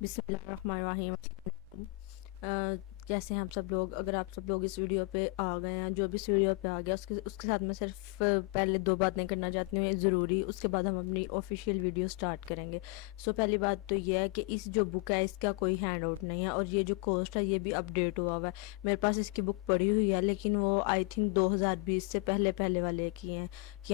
बिस्मिल्लाहिर्रहमानिर्रहीम। कैसे हैं आप सब लोग? अगर आप सब लोग इस वीडियो पे आ गए हैं, जो भी इस वीडियो पे आ गया उसके उसके साथ मैं सिर्फ पहले दो बातें करना चाहती हूँ, ये ज़रूरी। उसके बाद हम अपनी ऑफिशियल वीडियो स्टार्ट करेंगे। पहली बात तो ये है कि इस जो बुक है इसका कोई हैंड आउट नहीं है, और ये जो कॉस्ट है ये भी अपडेट हुआ हुआ है। मेरे पास इसकी बुक पड़ी हुई है, लेकिन वो आई थिंक 2020 से पहले पहले वाले की हैं,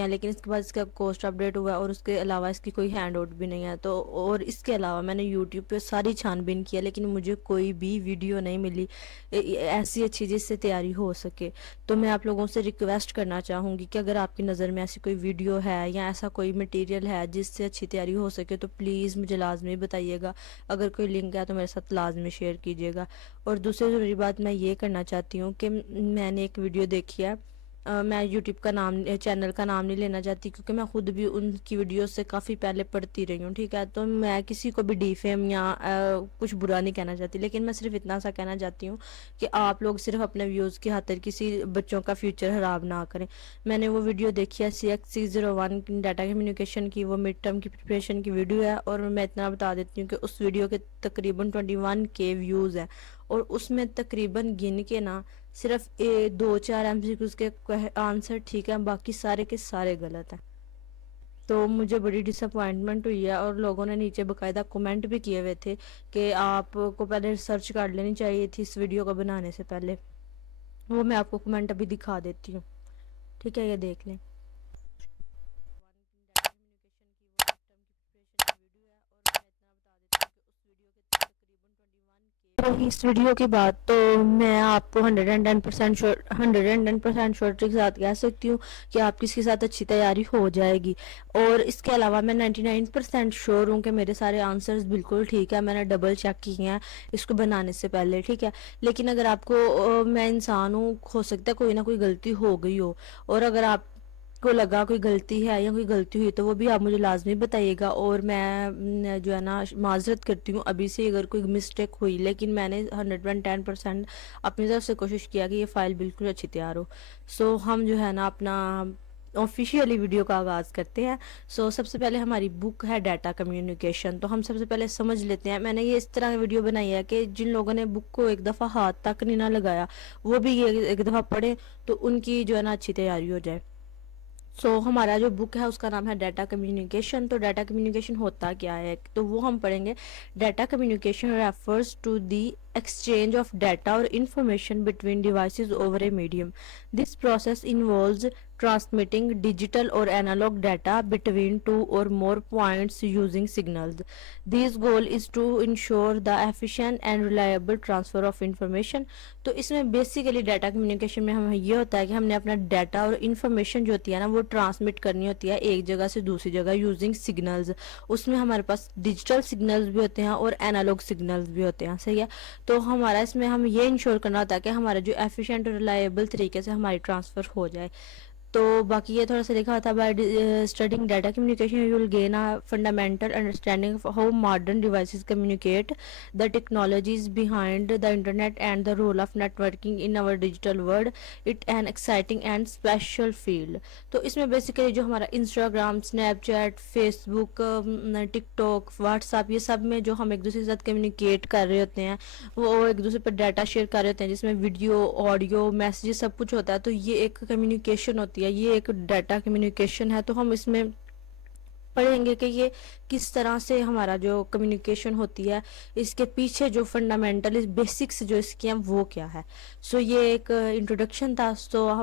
लेकिन इसके बाद इसका कॉस्ट अपडेट हुआ है, और उसके अलावा इसकी कोई हैंड आउट भी नहीं है। तो और इसके अलावा मैंने यूट्यूब पे सारी छानबीन किया, लेकिन मुझे कोई भी वीडियो नहीं मिली ऐसी अच्छी जिससे तैयारी हो सके। तो मैं आप लोगों से रिक्वेस्ट करना चाहूँगी कि अगर आपकी नज़र में ऐसी कोई वीडियो है या ऐसा कोई मटेरियल है जिससे अच्छी तैयारी हो सके, तो प्लीज़ मुझे लाजमी बताइएगा। अगर कोई लिंक है तो मेरे साथ लाजमी शेयर कीजिएगा। और दूसरी ज़रूरी बात मैं ये करना चाहती हूँ कि मैंने एक वीडियो देखी है। मैं यूट्यूब का नाम चैनल का नाम नहीं लेना चाहती, क्योंकि मैं खुद भी उनकी वीडियो से काफ़ी पहले पढ़ती रही हूँ, ठीक है। तो मैं किसी को भी डिफेम या कुछ बुरा नहीं कहना चाहती, लेकिन मैं सिर्फ इतना सा कहना चाहती हूँ कि आप लोग सिर्फ अपने व्यूज़ की खातिर किसी बच्चों का फ्यूचर ख़राब ना करें। मैंने वो वीडियो देखी है CX601 डाटा कम्युनिकेशन की, वो मिड टर्म की प्रिपरेशन की वीडियो है। और मैं इतना बता देती हूँ कि उस वीडियो के तकरीबन 21K व्यूज़ हैं, और उसमें तकरीबन गिन के ना सिर्फ दो चार MCQs के आंसर ठीक है, बाकी सारे के सारे गलत हैं। तो मुझे बड़ी डिसअपॉइंटमेंट हुई है, और लोगों ने नीचे बकायदा कमेंट भी किए हुए थे कि आपको पहले रिसर्च कर लेनी चाहिए थी इस वीडियो को बनाने से पहले। वो मैं आपको कमेंट अभी दिखा देती हूँ, ठीक है, ये देख लें। तो इस वीडियो की बात तो मैं आपको 110% श्योरिटी के साथ कह सकती हूँ कि आपकी इसके साथ अच्छी तैयारी हो जाएगी। और इसके अलावा मैं 99% श्योर हूँ कि मेरे सारे आंसर्स बिल्कुल ठीक है, मैंने डबल चेक किए हैं इसको बनाने से पहले, ठीक है। लेकिन अगर आपको मैं इंसान हूँ, हो सकता है कोई ना कोई गलती हो गई हो, और अगर आप को लगा कोई गलती है या कोई गलती हुई तो वो भी आप मुझे लाजमी बताइएगा। और मैं जो है ना माजरत करती हूँ अभी से अगर कोई मिस्टेक हुई, लेकिन मैंने 110% अपनी तरफ से कोशिश किया कि ये फ़ाइल बिल्कुल अच्छी तैयार हो। हम जो है ना अपना ऑफिशियली वीडियो का आगाज़ करते हैं। सबसे पहले हमारी बुक है डाटा कम्युनिकेशन। तो हम सबसे पहले समझ लेते हैं। मैंने ये इस तरह की वीडियो बनाई है कि जिन लोगों ने बुक को एक दफ़ा हाथ तक नहीं ना लगाया, वो भी ये एक दफ़ा पढ़े, तो उनकी जो है ना अच्छी तैयारी हो जाए। हमारा जो बुक है उसका नाम है डाटा कम्युनिकेशन। तो डाटा कम्युनिकेशन होता क्या है, तो वो हम पढ़ेंगे। Data communication refers to the exchange of data or information between devices over a medium. This process involves transmitting digital or analog data between two or more points using signals. This goal is to ensure the efficient and reliable transfer of information. तो इसमें basically data communication में हमें ये होता है कि हमने अपना डाटा और इन्फॉर्मेशन जो होती है ना वो ट्रांसमिट करनी होती है एक जगह से दूसरी जगह यूजिंग सिग्नल्स। उसमें हमारे पास डिजिटल सिग्नल्स भी होते हैं और एनालॉग सिग्नल्स भी होते हैं, सही है। तो हमारा इसमें हम ये इंश्योर करना होता है कि हमारा जो एफिशिएंट और रिलायबल तरीके से हमारी ट्रांसफ़र हो जाए। तो बाकी ये थोड़ा सा लिखा था, by studying data communication you will gain a fundamental understanding of how modern devices communicate, the technologies behind the internet and the role of networking in our digital world. It an exciting and special field. तो इसमें basically जो हमारा Instagram, Snapchat, Facebook, TikTok, WhatsApp, ये सब में जो हम एक दूसरे के साथ कम्युनिकेट कर रहे होते हैं, वो एक दूसरे पर डाटा शेयर कर रहे होते हैं, जिसमें वीडियो, ऑडियो, मैसेजेस सब कुछ होता है। तो ये एक कम्युनिकेशन होती है, ये एक डाटा कम्युनिकेशन है। तो हम इसमें पढ़ेंगे कि ये किस तरह से हमारा जो कम्युनिकेशन होती है, इसके पीछे जो फंडामेंटल इस बेसिक्स जो इसकी हैं वो क्या है। ये एक इंट्रोडक्शन था।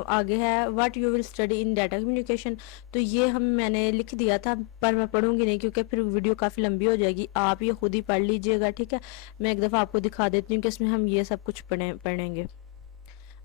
आगे है what you will study in data communication. तो ये हम मैंने लिख दिया था, पर मैं पढ़ूंगी नहीं क्योंकि फिर वीडियो काफ़ी लंबी हो जाएगी। आप ये खुद ही पढ़ लीजिएगा, ठीक है। मैं एक दफ़ा आपको दिखा देती हूँ कि इसमें हम ये सब कुछ पढ़ेंगे।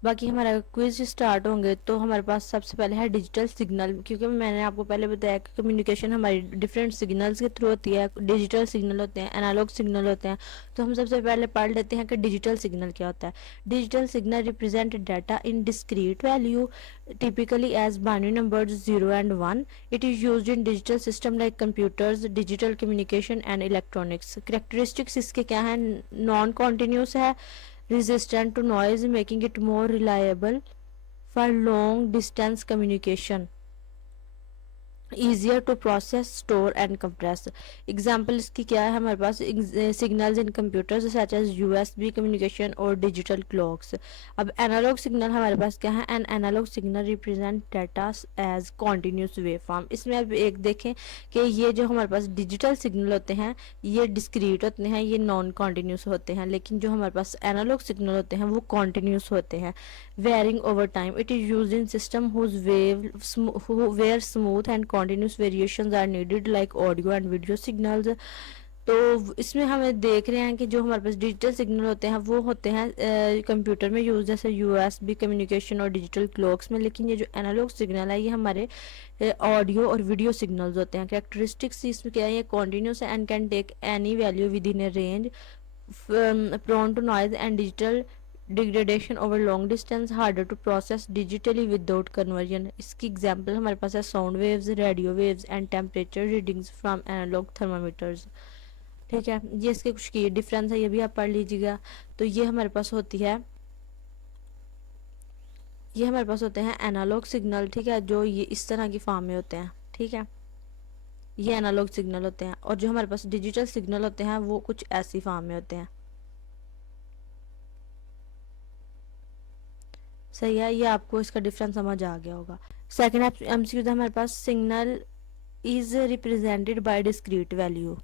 बाकी हमारा क्विज स्टार्ट होंगे तो हमारे पास सबसे पहले है डिजिटल सिग्नल, क्योंकि मैंने आपको पहले बताया कि कम्युनिकेशन हमारी डिफरेंट सिग्नल्स के थ्रू होती है। डिजिटल सिग्नल होते हैं, एनालॉग सिग्नल होते हैं। तो हम सबसे पहले पढ़ लेते हैं कि डिजिटल सिग्नल क्या होता है। Digital signal represent data in discrete value, typically as binary numbers 0 and 1. It is used in digital system like computers, digital communication and electronics. Characteristics इसके क्या है? नॉन कॉन्टिन्यूस है, resistant to noise, making it more reliable for long distance communication. easier to process, store and compress. Example इसकी क्या है, हमारे पास signals in computers such as USB communication और डिजिटल क्लॉक्स. अब एनालॉग सिग्नल हमारे पास क्या है, an analog signal represent data as continuous wave form. इसमें अब एक देखें कि ये जो हमारे पास डिजिटल सिग्नल होते हैं ये डिस्क्रीट होते हैं, ये नॉन कॉन्टिन्यूस होते हैं, लेकिन जो हमारे पास एनालॉग सिग्नल होते हैं वो कॉन्टिन्यूस होते हैं, varying over time. It is used in system where smooth and continuous variations are needed like audio and video signals. तो इसमें हमें देख रहे हैं कि जो हमारे पास डिजिटल सिग्नल होते हैं वो होते हैं कंप्यूटर में यूज, जैसे यूएसबी कम्युनिकेशन और डिजिटल क्लॉक्स में. लेकिन ये जो एनालॉग सिग्नल है ये हमारे ऑडियो और वीडियो सिग्नल्स होते हैं. कैरेक्टरिस्टिक्स इसमें क्या है, ये continuous and can take any value within a range, prone to noise and digital degradation over long distance, harder to process digitally without conversion. इसकी एग्जांपल हमारे पास है sound waves, radio waves and temperature readings from analog thermometers. ठीक है, ये इसके कुछ की डिफरेंस है, ये भी आप पढ़ लीजिएगा. तो ये हमारे पास होती है, ये हमारे पास होते हैं एनालॉग सिग्नल. ठीक है, जो ये इस तरह की फॉर्म में होते हैं. ठीक है, ये एनालॉग सिग्नल होते हैं. और जो हमारे पास डिजिटल सिग्नल होते हैं वो कुछ ऐसी फॉर्म में होते हैं. सही है, ये आपको इसका डिफरेंस समझ आ गया होगा. सेकेंड एमसीक्यू हमारे पास, signal is represented by discrete value.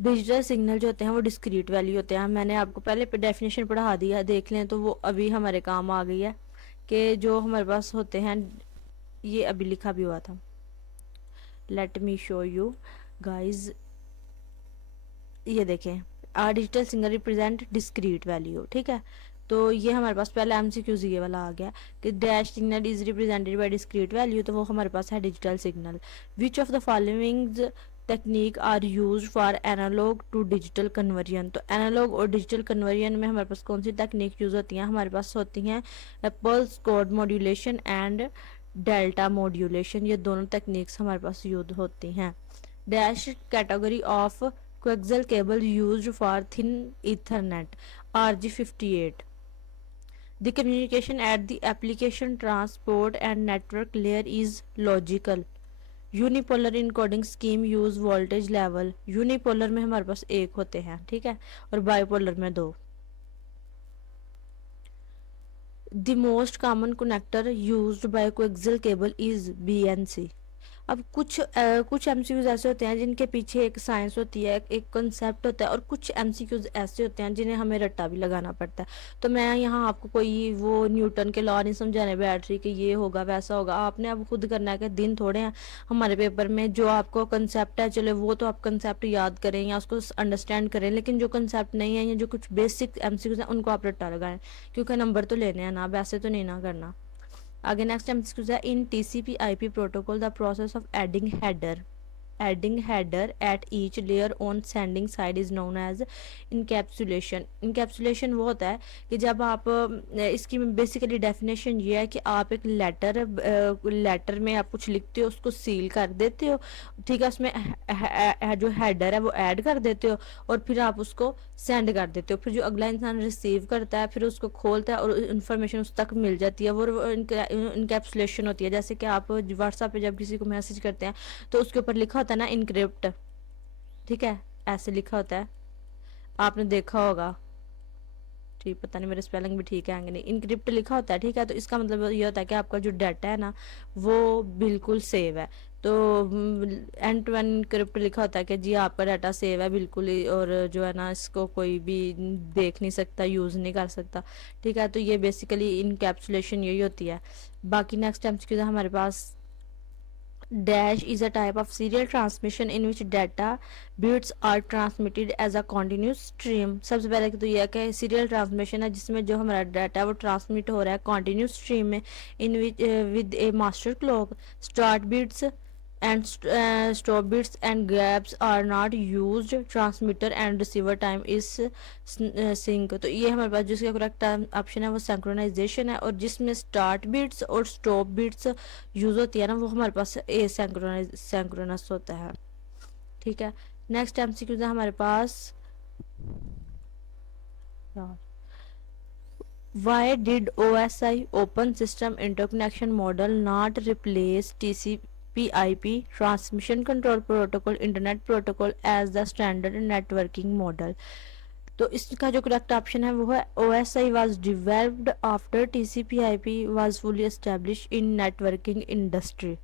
Digital signal जो होते हैं वो डिस्क्रीट वैल्यू होते हैं. मैंने आपको पहले डेफिनेशन पढ़ा दिया है, देख लें तो वो अभी हमारे काम आ गई है कि जो हमारे पास होते हैं, ये अभी लिखा भी हुआ था. Let me show you guys, ये देखें, are digital signal represent discrete value. ठीक है, तो ये हमारे पास पहले एमसीक्यूज ये वाला आ गया कि dash signal is represented by discrete value, तो वो हमारे पास है digital signal. Which of the following technique are use for analogue to digital conversion. तो एनालॉग और डिजिटल कन्वर्जन में हमारे पास कौन सी टेक्निक यूज होती हैं, हमारे पास होती हैं pulse code modulation and delta modulation. ये दोनों टेक्निक्स हमारे पास यूज होती हैं. Dash category of coaxial cable used for thin ethernet RG58. The communication at the application transport and network layer is logical. Unipolar encoding scheme use voltage level. Unipolar में हमारे पास एक होते हैं, ठीक है, और बाइपोलर में दो. The most common connector used by coaxial cable is BNC. अब कुछ एमसीक्यूज ऐसे होते हैं जिनके पीछे एक साइंस होती है, एक कॉन्सेप्ट होता है, और कुछ एमसीक्यूज ऐसे होते हैं जिन्हें हमें रट्टा भी लगाना पड़ता है. तो मैं यहाँ आपको कोई वो न्यूटन के लॉ नहीं समझाने बैठ रही कि ये होगा वैसा होगा. आपने अब खुद करना है कि दिन थोड़े हैं हमारे पेपर में. जो आपको कंसेप्ट है चलो वो तो आप कंसेप्ट याद करें या उसको अंडरस्टैंड करें, लेकिन जो कंसेप्ट नहीं है या जो कुछ बेसिक एमसीक्यूज हैं उनको आप रट्टा लगाएं, क्योंकि नंबर तो लेने हैं ना, वैसे तो नहीं ना करना. आगे नेक्स्ट एमसीक्यू है, in TCP IP protocol the process of adding header at each layer on sending side is known as encapsulation. Encapsulation वो होता है कि जब आप इसकी बेसिकली डेफिनेशन ये है कि आप एक लेटर में आप कुछ लिखते हो, उसको सील कर देते हो, ठीक है, उसमें जो हेडर है वो ऐड कर देते हो और फिर आप उसको सेंड कर देते हो. फिर जो अगला इंसान रिसीव करता है फिर उसको खोलता है और इन्फॉर्मेशन उस तक मिल जाती है. वो इनकैप्सुलेशन होती है. जैसे कि आप व्हाट्सएप पे जब किसी को मैसेज करते हैं तो उसके ऊपर लिखा होता है ना इनक्रिप्ट, ठीक है, ऐसे लिखा होता है, आपने देखा होगा. ठीक, पता नहीं मेरे स्पेलिंग भी ठीक है नहीं, इनक्रिप्ट लिखा होता है, ठीक है. तो इसका मतलब ये होता है कि आपका जो डाटा है ना वो बिल्कुल सेव है. तो एंड टू एंड इनक्रिप्ट लिखा होता है कि जी आपका डाटा सेव है बिल्कुल ही, और जो है ना इसको कोई भी देख नहीं सकता, यूज़ नहीं कर सकता, ठीक है. तो ये बेसिकली इनकैप्सुलेशन यही होती है. बाकी नेक्स्ट एमसीक्यू है हमारे पास, dash is a type of serial transmission in which data bits are transmitted as a continuous stream. सबसे पहले तो यह है कि सीरियल ट्रांसमिशन है जिसमें जो हमारा डाटा है वो ट्रांसमिट हो रहा है कॉन्टिन्यूस स्ट्रीम में, in with A master clock. Start bits and stop bits and gaps are not used. Transmitter and receiver time is sync. तो ये हमारे पास जिसका करेक्ट ऑप्शन है वो सिंक्रोनाइजेशन है, और जिसमें स्टार्ट बिट्स और स्टॉप बिट्स यूज होती है ना वो हमारे पास ए सिंक्रोनस होता है, ठीक है. नेक्स्ट एमसीक्यू है हमारे पास, why did OSI open system interconnection model not replace TCP TCP/IP transmission control protocol internet protocol as the standard networking model. तो इसका जो करेक्ट ऑप्शन है वो है OSI was developed after TCP/IP was fully establish in networking industry.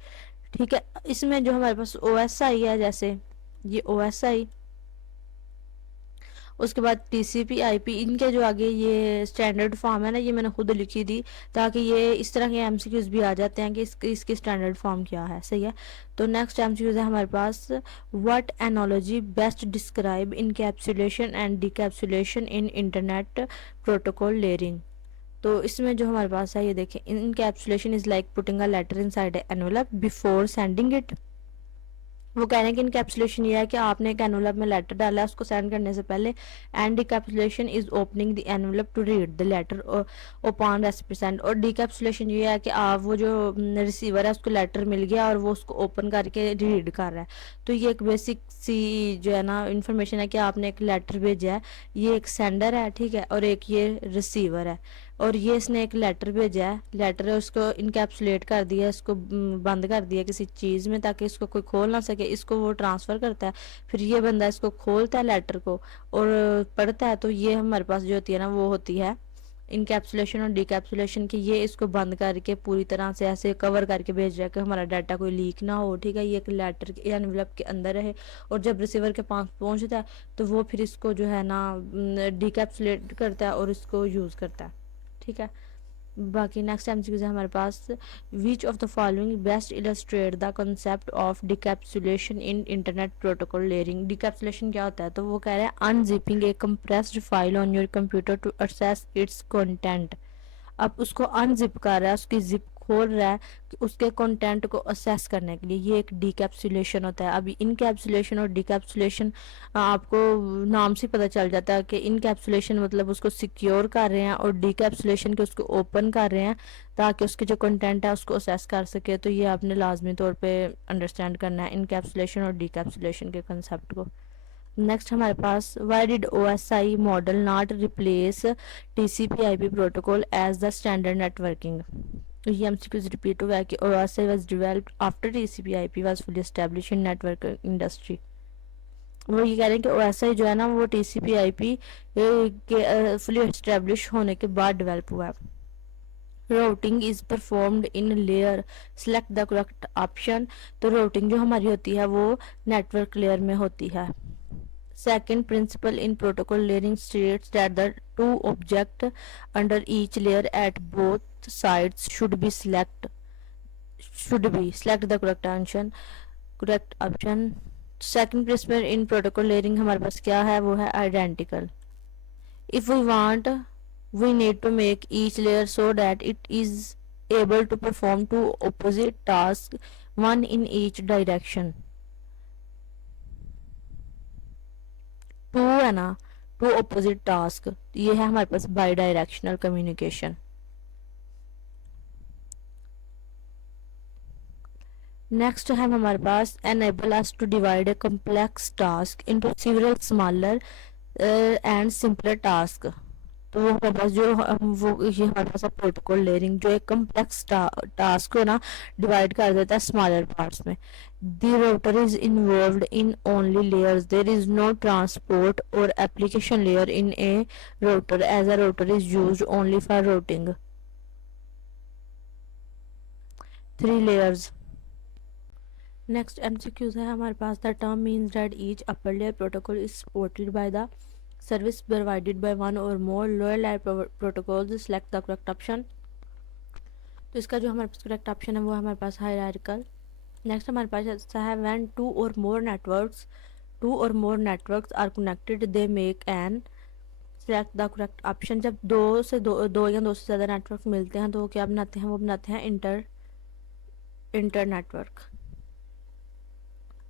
ठीक है, इसमें जो हमारे पास OSI है, जैसे ये OSI, उसके बाद TCP/IP, इनके जो आगे ये स्टैंडर्ड फॉर्म है ना, ये मैंने खुद लिखी थी ताकि ये इस तरह के MCQs भी आ जाते हैं कि इसकी स्टैंडर्ड फॉर्म क्या है। सही है, तो नेक्स्ट MCQs है हमारे पास, what analogy best describe encapsulation and decapsulation in internet protocol layering. तो इसमें जो हमारे पास है ये देखें, encapsulation is like putting a letter inside a envelope before sending it. वो कह रहे हैं कि इनकैप्सुलेशन ये है कि आपने एक एनवलप में लेटर डाला है उसको सेंड करने से पहले, and decapsulation is opening the envelope to read the letter upon recipient. और डिकैप्सुलेशन ये है कि आप वो जो रिसीवर है उसको लेटर मिल गया और वो उसको ओपन करके रीड कर रहा है। तो ये एक बेसिक सी जो है ना इंफॉर्मेशन है कि आपने एक लेटर भेजा है, ये एक सेंडर है, ठीक है, और एक ये रिसीवर है, और ये इसने एक लेटर भेजा है, लेटर है उसको इनकैप्सुलेट कर दिया, इसको बंद कर दिया किसी चीज़ में ताकि इसको कोई खोल ना सके, इसको वो ट्रांसफ़र करता है, फिर ये बंदा इसको खोलता है लेटर को और पढ़ता है। तो ये हमारे पास जो होती है ना वो होती है इनकैप्सुलेशन और डिकैप्सुलेशन की। ये इसको बंद करके पूरी तरह से ऐसे कवर करके भेज रहा है कि हमारा डाटा कोई लीक ना हो। ठीक है, ये एक लेटर के एनवलप के अंदर रहे, और जब रिसीवर के पास पहुंचता है तो वो फिर इसको जो है ना डिकैप्सुलेट करता है और इसको यूज़ करता है। ठीक है, बाकी नेक्स्ट MCQ है हमारे पास, which of the following best illustrate the concept of decapsulation in internet protocol layering. Decapsulation क्या होता है, तो वो कह रहे हैं unzipping a compressed file on your computer to access its content. अब उसको अनजिप कर रहा है, उसकी जिप खोल रहा है कि उसके कंटेंट को असेस करने के लिए, ये एक डिकैप्सुलेशन होता है। अभी इनकैप्सुलेशन और डिकैप्सुलेशन आपको नाम से पता चल जाता है कि इनकैप्सुलेशन मतलब उसको सिक्योर कर रहे हैं और डिकैप्सुलेशन के उसको ओपन कर रहे हैं ताकि उसके जो कंटेंट है उसको असेस कर सके। तो ये आपने लाजमी तौर पे अंडरस्टैंड करना है इनकैप्सुलेशन और डिकैप्सुलेशन के कंसेप्ट को। नेक्स्ट हमारे पास, why did OSI model not replace TCP/IP protocol as the standard networking. ये MCQs रिपीट हुआ है कि OSI was developed after TCP/IP was fully established in network industry. वो ये कह रहे हैं कि OSI जो है ना वो TCP/IP के फुली एस्टैब्लिश होने के बाद डेवलप हुआ है। Routing is performed in layer, select the correct option. तो राउटिंग जो हमारी होती है वो नेटवर्क लेयर में होती है। Second principle in protocol layering states that the two objects under each layer at both sides should be select the correct option। Second principle in protocol layering हमारे पास क्या है, वो है identical। If we want, we need to make each layer so that it is able to perform two opposite tasks, one in each direction। Two है ना, two opposite task, ये है हमारे पास बाई डायरेक्शनल कम्युनिकेशन। नेक्स्ट है हमारे पास, enable us to divide a complex task into several smaller and simpler task. तो वो हमारे पास जो वो ये हमारे पास प्रोटोकॉल लेयरिंग जो एक कम्प्लेक्स टास्क को ना डिवाइड कर देता है स्मॉलर पार्ट्स में। The router is involved in only layers. There is no transport or application layer in a router, as a router is used only for routing. Three layers. Next MCQs है हमारे पास, the term means that each upper layer protocol is supported by the service provided by one or more lower layer protocols। Select the correct option। तो इसका जो हमारे पास correct option है वो हमारे पास hierarchical. Next हमारे पास ऐसा है, व्हेन टू और more networks are connected they make an. Select the correct option. जब दो या दो से ज़्यादा नेटवर्क मिलते हैं तो वो क्या बनाते हैं, वो बनाते हैं इंटर नेटवर्क।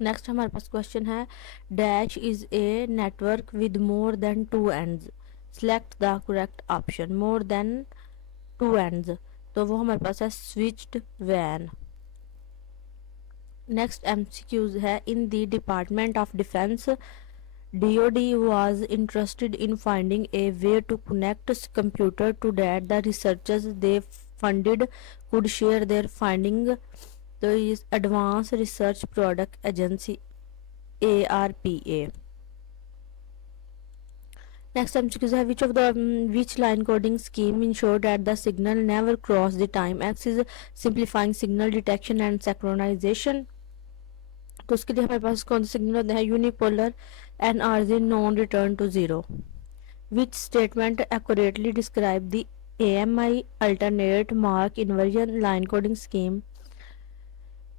नेक्स्ट हमारे पास क्वेश्चन है, dash is a network with more than two ends. Select the correct option, more than two ends. तो वो हमारे पास है स्विच्ड वैन। नेक्स्ट MCQs है, in the department of defence DOD was interested in finding a way to connect computer to that the researchers they funded could share their finding तो ये advance research product agency ARPA। Next MCQ है which line coding scheme ensure that the signal never cross the time axis, simplifying signal detection and synchronization। तो उसके लिए हमारे पास कौन से signal होते हैं? Unipolar, NRZ, non return to zero. Which statement accurately describe the AMI alternate mark inversion line coding scheme?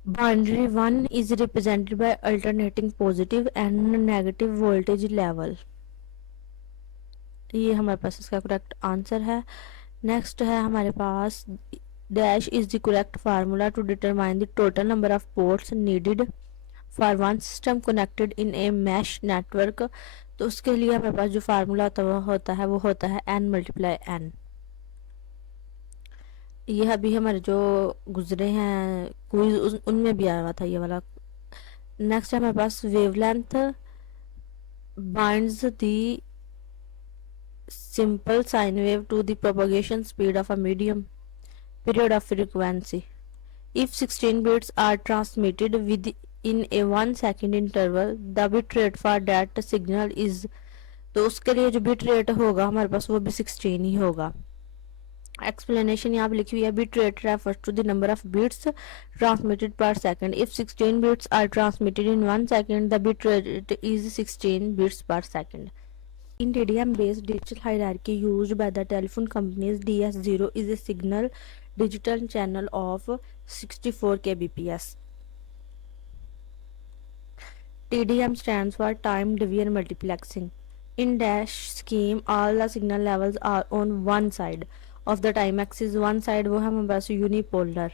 Binary 1 is represented by alternating positive and negative voltage level। ये हमारे पास इसका करेक्ट आंसर है। Next है हमारे पास dash is the correct formula to determine the total number of ports needed for one system connected in a mesh network. तो उसके लिए हमारे पास जो फार्मूला वो होता है n मल्टीप्लाई n। ये अभी हमारे जो गुजरे हैं क्विज उनमें भी आया हुआ था ये वाला। नेक्स्ट है हमारे पास wavelength binds the simple sine wave to the propagation speed of a medium period of frequency. If 16 bits are transmitted within a 1 second interval, the bit rate for that signal is, तो उसके लिए जो bit rate होगा हमारे पास वो भी 16 ही होगा। Explanation यहाँ पे लिखी हुई है bit rate refers to the number of bits transmitted per second. If 16 bits are transmitted in 1 second, the bit rate is 16 bits per second. In TDM-based digital hierarchy used by the telephone companies, DS0 is a signal digital channel of 64 kbps. TDM stands for time division multiplexing. In dash scheme, all the signal levels are on one side of the time axis. One side वो हमारे पास unipolar।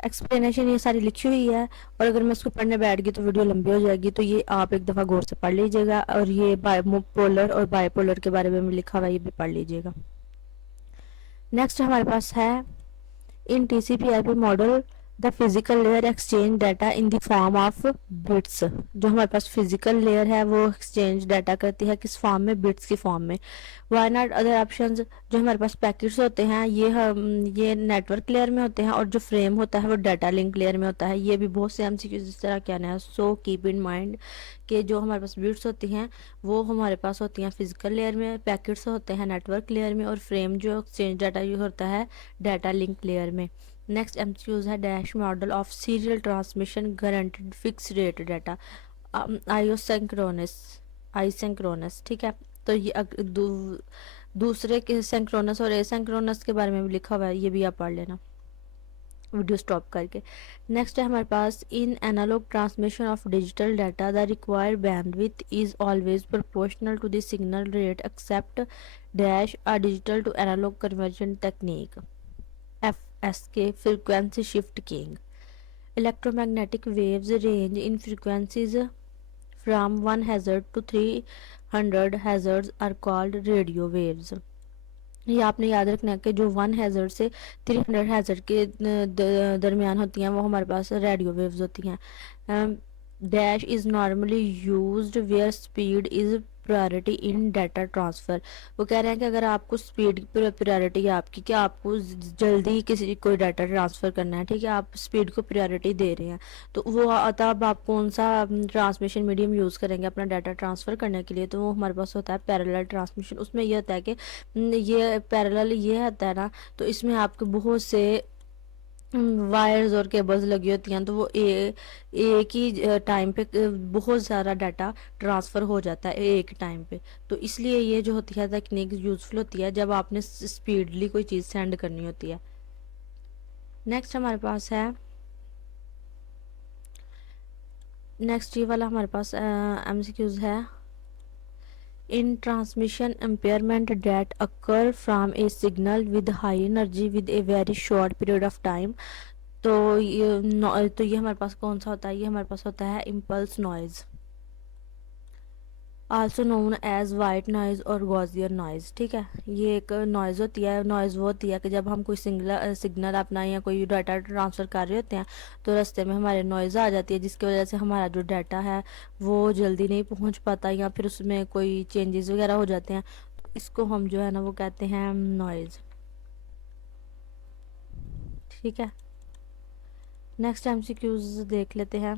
Explanation ये सारी लिखी हुई है, और अगर मैं इसको पढ़ने बैठ गई तो वीडियो लंबी हो जाएगी, तो ये आप एक दफ़ा गौर से पढ़ लीजिएगा। और ये पोलर और बायपोलर के बारे में लिखा हुआ है, ये भी पढ़ लीजिएगा। नेक्स्ट हमारे पास है इन TCP/IP model the physical layer exchange data in the form of bits. जो हमारे पास फिजिकल लेयर है वो एक्सचेंज डाटा करती है किस फॉर्म में? बिट्स की फॉर्म में। Why not other options? जो हमारे पास पैकेट्स होते हैं ये नेटवर्क लेयर में होते हैं, और जो फ्रेम होता है वो डाटा लिंक लेयर में होता है। ये भी बहुत से MCQs इस तरह कहना है। सो कीप इन माइंड कि जो हमारे पास बिट्स होती हैं वो हमारे पास होती हैं फिजिकल लेयर में, पैकेट्स होते हैं नेटवर्क लेयर में, और फ्रेम जो एक्सचेंज डाटा यूज होता है डाटा लिंक लेयर में। नेक्स्ट MCQs है dash model of serial transmission guaranteed fix rate data isochronous. ठीक है, तो ये दूसरे के सिंक्रोनस और एसिंक्रोनस के बारे में भी लिखा हुआ है, ये भी आप पढ़ लेना वीडियो स्टॉप करके। नेक्स्ट है हमारे पास in analogue transmission of digital data the required bandwidth is always proportional to the signal rate except dash a digital to analogue conversion technique FSK frequency shift keying। Electromagnetic waves range in frequencies from 1 Hz to 300 Hz are called radio waves। ये आपने याद रखना है कि जो 1 Hz से 300 Hz के दरमियान होती हैं वो हमारे पास रेडियो वेव्स होती हैं। Dash is normally used where speed is priority in data transfer. वो कह रहे हैं कि अगर आपको स्पीड प्रायोरिटी है आपकी, कि आपको जल्दी किसी कोई डाटा ट्रांसफ़र करना है, ठीक है, आप स्पीड को प्रायोरिटी दे रहे हैं, तो वो तब आप कौन सा ट्रांसमिशन मीडियम यूज़ करेंगे अपना डाटा ट्रांसफ़र करने के लिए? तो वो हमारे पास होता है पैरेलल ट्रांसमिशन। उसमें यह होता है कि ये पैरेलल ये होता है ना, तो इसमें आपके बहुत से वायर्स और केबल्स लगी होती हैं, तो वो एक ही टाइम पे बहुत सारा डाटा ट्रांसफ़र हो जाता है एक टाइम पे। तो इसलिए ये जो होती है तकनीक यूज़फुल होती है जब आपने स्पीडली कोई चीज़ सेंड करनी होती है। नेक्स्ट हमारे पास है नेक्स्ट ये वाला हमारे पास MCQs है in transmission impairment that occur from a signal with high energy with a very short period of time। तो ये हमारे पास कौन सा होता है? ये हमारे पास होता है impulse noise, also known as white noise और गॉसियन नॉइज़। ठीक है, ये एक नॉइज़ होती है। नॉइज़ वो होती है कि जब हम कोई सिग्नल अपना या कोई डाटा ट्रांसफ़र कर रहे होते हैं तो रास्ते में हमारे नॉइज़ आ जाती है, जिसकी वजह से हमारा जो डाटा है वो जल्दी नहीं पहुंच पाता, या फिर उसमें कोई चेंजेस वगैरह हो जाते हैं। तो इसको हम जो है ना वो कहते हैं नॉइज़। ठीक है, नेक्स्ट एमसीक्यूज देख लेते हैं।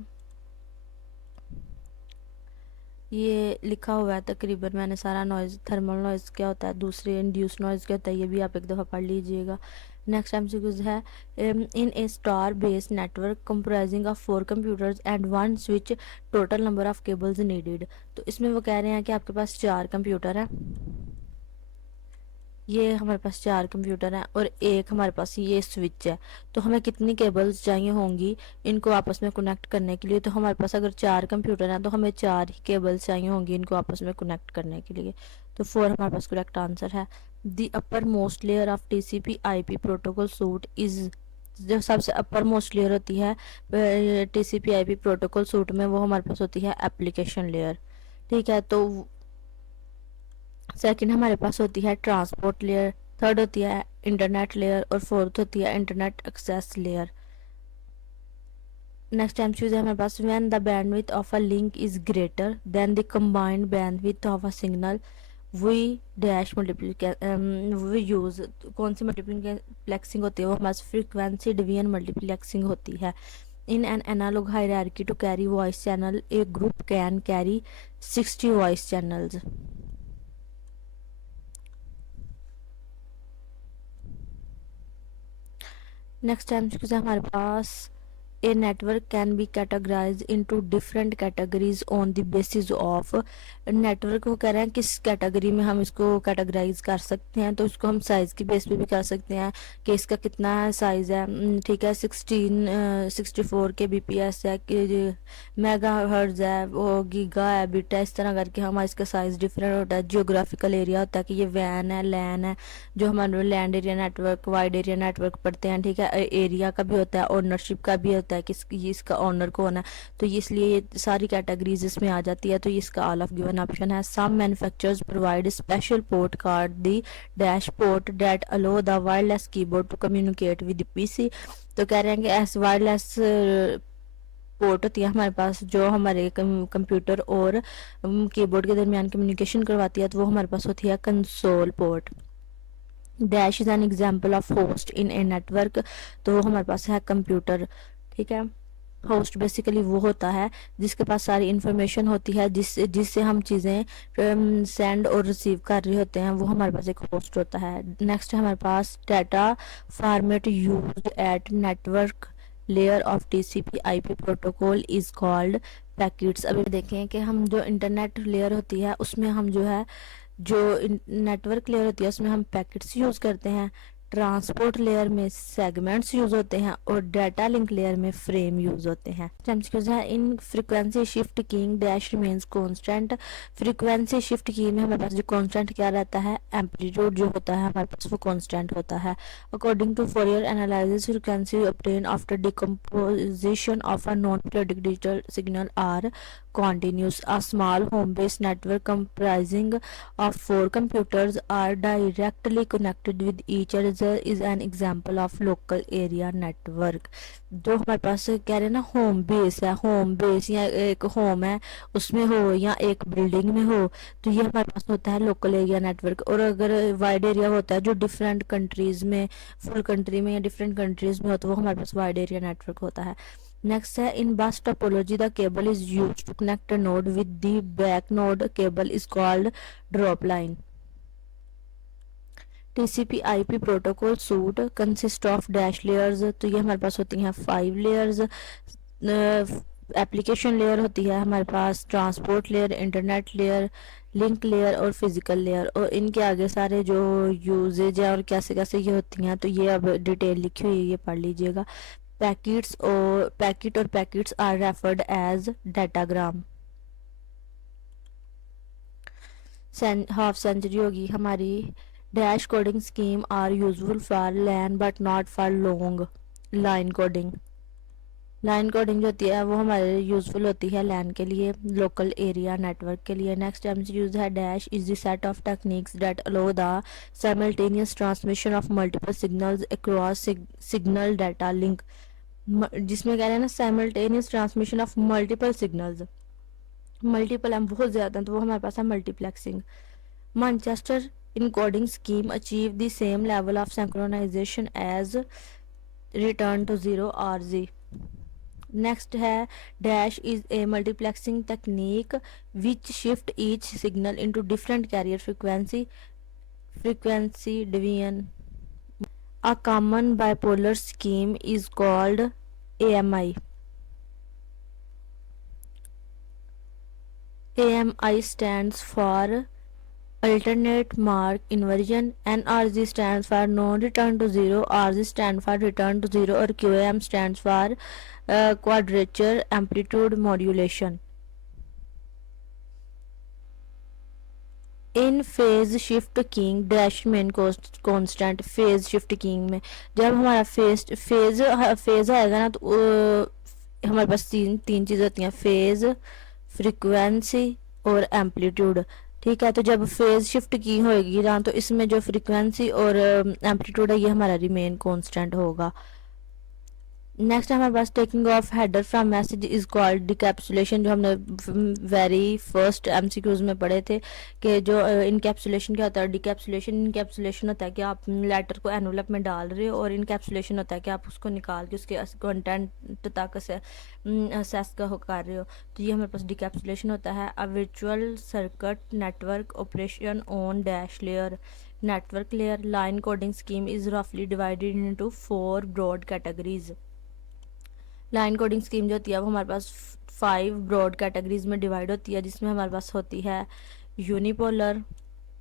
ये लिखा हुआ है तकरीबन मैंने सारा, नॉइज़, थर्मल नॉइज़ क्या होता है, दूसरे इंड्यूस नॉइज़ क्या होता है, ये भी आप एक दफ़ा पढ़ लीजिएगा। नेक्स्ट एमसीक्यूज है, in a star based network comprising of 4 computers and 1 switch, total number of cables needed. तो इसमें वो कह रहे हैं कि आपके पास 4 कंप्यूटर हैं, ये हमारे पास 4 कंप्यूटर हैं और एक हमारे पास ये स्विच है, तो हमें कितनी केबल्स चाहिए होंगी इनको आपस में कनेक्ट करने के लिए। तो हमारे पास अगर 4 कंप्यूटर हैं तो हमें 4 ही केबल्स चाहिए होंगी इनको आपस में कनेक्ट करने के लिए। तो 4 हमारे पास करेक्ट आंसर है। The upper most layer of TCP IP protocol suit is, जो सबसे अपर मोस्ट लेयर होती है टीसीपी आईपी प्रोटोकॉल सूट में, वो हमारे पास होती है एप्लीकेशन लेयर। ठीक है, तो सेकंड हमारे पास होती है ट्रांसपोर्ट लेयर, थर्ड होती है इंटरनेट लेयर और फोर्थ होती है internet access layer. Next MCQ है हमारे पास, when the bandwidth of a link is greater than the combined bandwidth of a signal we dash we use, कौन सी मल्टीप्लेक्सिंग होती है, वो हमारे फ्रीक्वेंसी डिवीजन मल्टीप्लेक्सिंग होती है। In an analog hierarchy to carry voice channel a group can carry 60 voice channels. Next MCQ है हमारे पास, a network can be categorized into different categories on the basis of, network को कह रहे हैं किस कैटेगरी में हम इसको कैटेगराइज कर सकते हैं, तो इसको हम साइज़ की बेस पे भी कर सकते हैं कि इसका कितना साइज़ है। ठीक है, 64 के बीपीएस है कि मेगा हर्ट्ज है, वो गीगा है, बीटा, इस तरह करके हमारा इसका साइज़ डिफरेंट होता है। जियोग्राफिकल एरिया होता है कि ये वैन है, लैन है, जो हमारे land area network, wide area network पढ़ते हैं। ठीक है, एरिया का भी होता है, ओनरशिप का भी होता है कि ये इसका ओनर कौन है, तो इसलिए ये सारी कैटेगरीज इसमें आ जाती है। तो ये इसका ऑल ऑफ गिवन ऑप्शन है। Some manufacturers provide special port card the dash port that allow the wireless keyboard to communicate with PC. तो कह रहे हैं कि ऐसे वायरलेस पोर्ट होती है हमारे पास जो हमारे कंप्यूटर और कीबोर्ड के दरमियान कम्युनिकेशन करवाती है, तो वो हमारे पास होती है console port. Dash is an example of host in a network, तो वो हमारे पास है कंप्यूटर। ठीक है, होस्ट बेसिकली वो होता है जिसके पास सारी इंफॉर्मेशन होती है, जिससे हम चीज़ें सेंड और रिसीव कर रहे होते हैं, वो हमारे पास एक होस्ट होता है। नेक्स्ट है हमारे पास data format used at network layer of TCP IP protocol is called packets. अभी देखें कि हम जो इंटरनेट लेयर होती है उसमें हम जो है, जो नेटवर्क लेयर होती है उसमें हम पैकेट्स यूज़ करते हैं, ट्रांसपोर्ट लेयर में सेगमेंट्स यूज होते हैं और डाटा लिंक लेयर में फ्रेम यूज होते हैं। In frequency shift keying dash remains constant. Frequency shift की में हमारे पास जो कांस्टेंट क्या रहता है, एम्पलीट्यूड जो होता है हमारे पास वो कांस्टेंट होता है। According to Fourier analysis frequency obtain after decomposition of a non periodic digital signal are continuous. A small home-based network comprising of 4 computers are directly connected with each other is an example of local area network. जो हमारे पास कह रहे हैं ना home base है, home base या एक home है उसमें हो या एक बिल्डिंग में हो, तो ये हमारे पास होता है लोकल एरिया नेटवर्क। और अगर वाइड एरिया होता है जो डिफरेंट कंट्रीज में, फुल कंट्री में या डिफरेंट कंट्रीज में हो, तो वो हमारे पास वाइड एरिया नेटवर्क होता है। नेक्स्ट है, in bus topology the cable is used to connect a node with the back node cable is called drop line. TCP IP protocol suite consist of dash layers, तो ये हमारे पास होती हैं 5 layers. Application layer होती है हमारे पास, transport layer, internet layer, link layer और फिजिकल लेयर। और इनके आगे सारे जो यूजेज है और कैसे कैसे ये होती हैं, तो ये अब डिटेल लिखी हुई है, ये पढ़ लीजिएगा। पैकेट और packets are referred as datagram. Half century होगी हमारी। Dash coding scheme are useful for LAN but not for long line coding. Line coding जो होती है वो हमारे यूजफुल होती है लैन के लिए, लोकल एरिया नेटवर्क के लिए। नेक्स्ट यूज है, dash is the set of techniques that allow the simultaneous transmission of multiple signals across signal data link. जिसमें कह रहे हैं ना simultaneous transmission of multiple signals, multiple हैं बहुत ज़्यादा हैं, तो वो हमारे पास है multiplexing. Manchester encoding scheme achieve the same level of synchronization as return to 0 RZ. Next है dash is a multiplexing technique which shift each signal into different carrier frequency division. A common bipolar scheme is called AMI. AMI stands for alternate mark inversion, NRZ stands for non-return to zero, RZ stands for return to zero और QAM stands for quadrature amplitude modulation. In phase shift king dash main constant phase shift king में जब हमारा phase आएगा ना तो हमारे पास तीन चीज़ें होती हैं, फेज, फ्रीक्वेंसी और एम्पलीट्यूड। ठीक है, तो जब फेज शिफ्ट की होगी ना तो इसमें जो फ्रीक्वेंसी और एम्पलीट्यूड है ये हमारा रिमेन कांस्टेंट होगा। नेक्स्ट हमारे पास taking off header from message is called decapsulation, जो हमने वेरी फर्स्ट एमसीक्यूज में पढ़े थे कि जो इनकैप्सुलेशन क्या होता है। इनकैप्सुलेशन होता है कि आप लेटर को एनवलप में डाल रहे हो, और इनकैप्सुलेशन होता है कि आप उसको निकाल के उसके कंटेंट तक से असेस कर रहे हो। तो ये हमारे पास डिकैप्सुलेशन होता है। A virtual circuit network operation on dash layer network layer line coding scheme is roughly divided into 4 broad categories. Line coding scheme जो होती है वो हमारे पास 5 ब्रॉड कैटेगरीज में डिवाइड होती है, जिसमें हमारे पास होती है यूनिपोलर,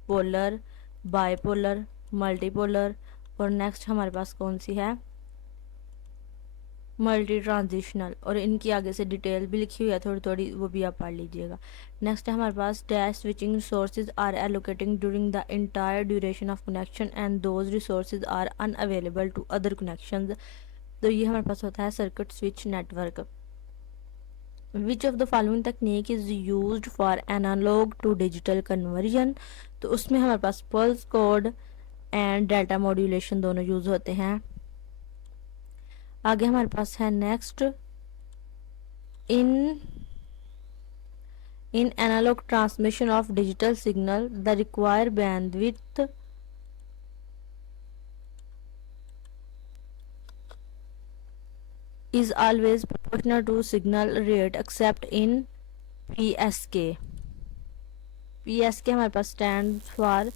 पोलर, बाइपोलर, मल्टीपोलर, और नेक्स्ट हमारे पास कौन सी है, मल्टी ट्रांजिशनल। और इनकी आगे से डिटेल भी लिखी हुई है थोड़ी थोड़ी, वो भी आप पढ़ लीजिएगा। नेक्स्ट है हमारे पास dash switching resources are allocating during the entire duration of connection and those resources are unavailable to other connections. तो ये हमारे पास होता है circuit switch network. Which of the following technique is used for analogue to digital conversion. तो उसमें हमारे पास pulse code and data modulation दोनों यूज होते हैं। आगे हमारे पास है next in analogue transmission of digital signal the require bandwidth is always proportional to signal rate except in PSK. PSK हमारे पास स्टैंड फॉर,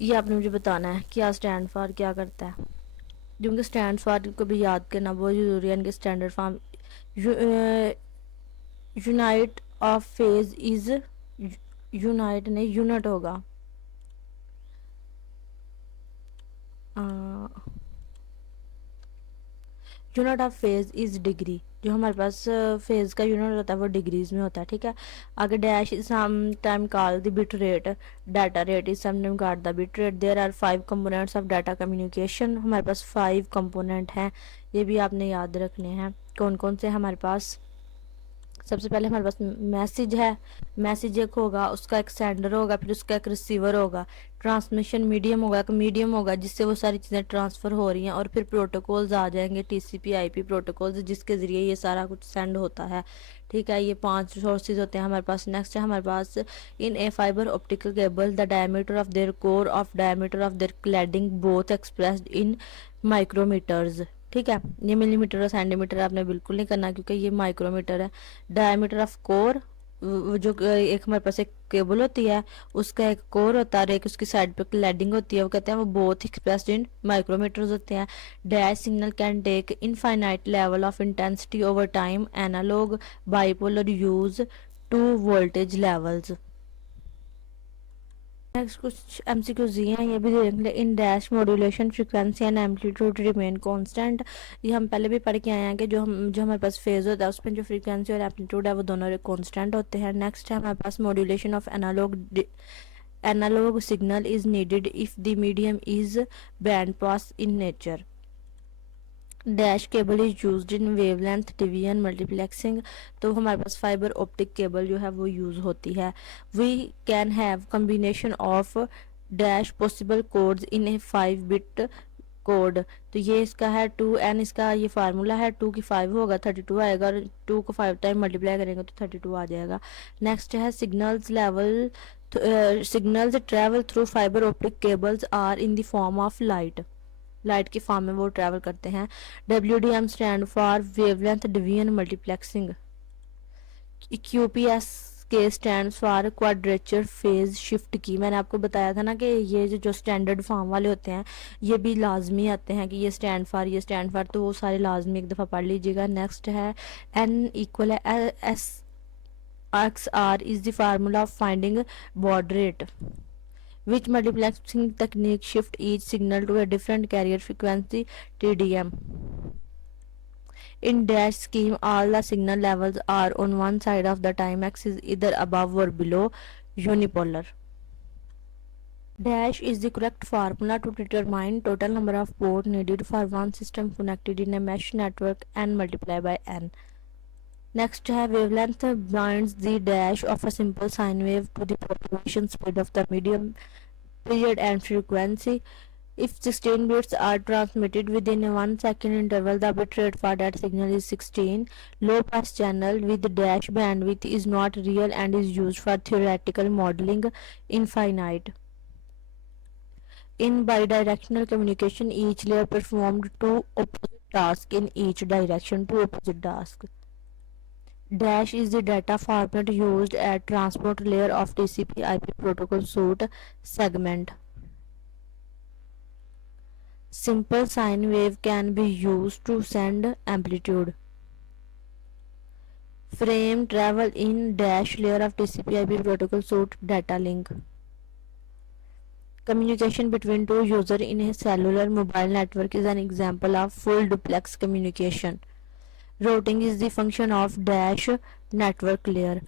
ये आपने मुझे बताना है क्या स्टैंड फॉर क्या करता है, क्योंकि स्टैंड फॉर को भी याद करना बहुत ज़रूरी है। इनके standard form unite of phase is unite नहीं यूनिट होगा, unit of phase is degree. जो हमारे पास फेज का यूनिट होता है वो डिग्रीज में होता है। ठीक है, आगे dash is sometime call the bit rate, data rate is sometime called the bit rate. There are 5 components of data communication. हमारे पास 5 कंपोनेंट हैं, ये भी आपने याद रखने हैं। कौन कौन से हमारे पास, सबसे पहले हमारे पास मैसेज है, मैसेज एक होगा, उसका एक सेंडर होगा, फिर उसका एक रिसीवर होगा। ट्रांसमिशन मीडियम होगा, एक मीडियम होगा जिससे वो सारी चीज़ें ट्रांसफ़र हो रही हैं, और फिर प्रोटोकॉल्स आ जाएंगे, टीसीपी आईपी प्रोटोकॉल्स, जिसके ज़रिए ये सारा कुछ सेंड होता है। ठीक है, ये 5 सोर्सेज होते हैं हमारे पास। नेक्स्ट है हमारे पास in a fibre optical cable the diameter of their core of diameter of their cladding both expressed in micrometers. ठीक है, ये मिलीमीटर और सेंटीमीटर आपने बिल्कुल नहीं करना क्योंकि ये माइक्रोमीटर है। डायमीटर ऑफ कोर, जो एक हमारे पास एक केबल होती है उसका एक कोर होता है और एक उसकी साइड पे क्लैडिंग होती है, वो कहते हैं वो बोथ एक्सप्रेस्ड इन माइक्रोमीटर्स होते हैं। Dash signal can take infinite level of intensity over time, analog bipolar use two voltage levels. Next कुछ एमसीक्यूज हैं, ये भी देख लें। In dash modulation frequency and amplitude remain constant. ये हम पहले भी पढ़ के आए हैं कि जो हमारे पास फेज होता है उसमें जो फ्रीक्वेंसी और एम्पलीट्यूड है वो दोनों कांस्टेंट होते हैं। नेक्स्ट है हमारे पास modulation of analogue signal is needed if the medium is band pass in nature. Dash cable is used in wavelength division multiplexing. तो हमारे पास फाइबर ऑप्टिक केबल जो है वो यूज़ होती है। We can have combination of dash possible codes in a 5 bit code. तो ये इसका है 2n, इसका ये फार्मूला है 2 की 5 होगा 32 आएगा, और 2 को 5 टाइम मल्टीप्लाई करेंगे तो 32 आ जाएगा। नेक्स्ट है signals travel through fibre optic cables are in the form of light. Light की फॉर्म में वो ट्रैवल करते हैं। WDM stand for wavelength division multiplexing. QPS के stand for quadrature phase shift की। मैंने आपको बताया था ना कि ये जो स्टैंडर्ड फॉर्म वाले होते हैं ये भी लाजमी आते हैं कि ये स्टैंड फॉर, ये स्टैंड फॉर, तो वो सारे लाजमी एक दफ़ा पढ़ लीजिएगा। नेक्स्ट है N इक्वल है S XR is the formula of finding baud rate, which multiplexing technique shift each signal to a different carrier frequency TDM. In dash scheme, all the signal levels are on one side of the time axis, either above or below, unipolar. Dash is the correct formula to determine total number of ports needed for one system connected in a mesh network and multiply by n. Next है wavelength binds the dash of a simple sine wave to the propagation speed of the medium period and frequency. If 16 bits are transmitted within a 1 second interval, the bit rate for that signal is 16. Low pass channel with dash bandwidth is not real and is used for theoretical modeling infinite. In bidirectional communication, each layer performed two opposite tasks in each direction, two opposite tasks. Dash is the data format used at transport layer of TCP/IP protocol suite segment. Simple sine wave can be used to send amplitude. Frame travel in dash layer of TCP/IP protocol suite data link. Communication between two users in a cellular mobile network is an example of full duplex communication. Routing is the function of dash network layer.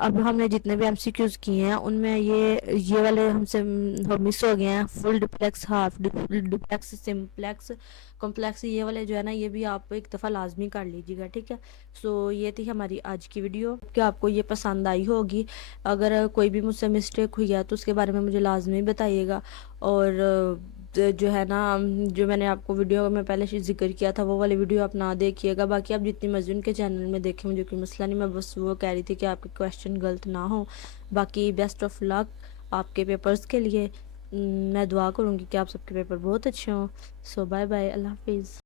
अब हमने जितने भी MCQs किए हैं उनमें ये वाले हमसे मिस हो गए हैं। Full duplex, half duplex, simplex, complex, ये वाले जो है ना ये भी आप एक दफ़ा लाजमी कर लीजिएगा, ठीक है। सो ये थी हमारी आज की वीडियो, क्या आपको ये पसंद आई होगी। अगर कोई भी मुझसे मिस्टेक हुई है तो उसके बारे में मुझे लाजमी बताइएगा। और जो है ना जो मैंने आपको वीडियो में पहले जिक्र किया था वो वाली वीडियो आप ना देखिएगा। बाकी आप जितनी मर्जी उनके चैनल में देखें, मुझे कोई मसला नहीं, मैं बस वो कह रही थी कि आपके क्वेश्चन गलत ना हो। बाकी बेस्ट ऑफ लक आपके पेपर्स के लिए। मैं दुआ करूँगी कि आप सबके पेपर बहुत अच्छे हों। सो बाय बाय, अल्लाह हाफिज़।